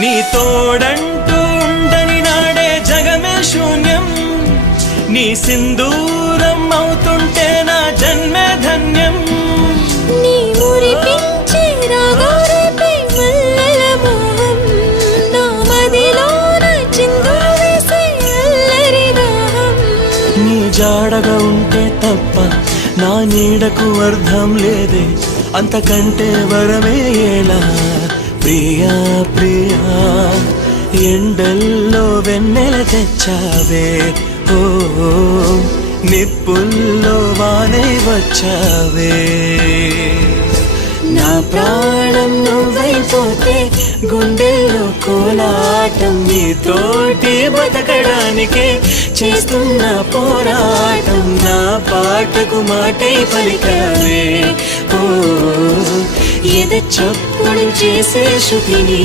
నీ తోడంటూ ఉండని నాడే జగమే శూన్యం, నీ సింధూరం అవుతుంటే నా జన్మే ధన్యం. నీ మురిపించే రాగాలపై మల్లెల మోహం, నా మదిలోన చిందులు వేసే అల్లరి దాహం. నీ జాడగా ఉంటే తప్ప నా నీడకు అర్థం లేదే, అంతకంటే వరమే ఎలా ప్రియా ప్రియా. ఎండల్లో వెన్నెల తెచ్చావే, ఓ నిప్పుల్లో వానే వచ్చావే. నా ప్రాణం నువ్వైపోతే గుండెల్లో కోలాటం, నీతోటి బతకడానికే చేస్తున్న పోరాటం. నా పాటకు మాటై పలికావే, ఓ ఎద చప్పుడు చేసే శృతిని.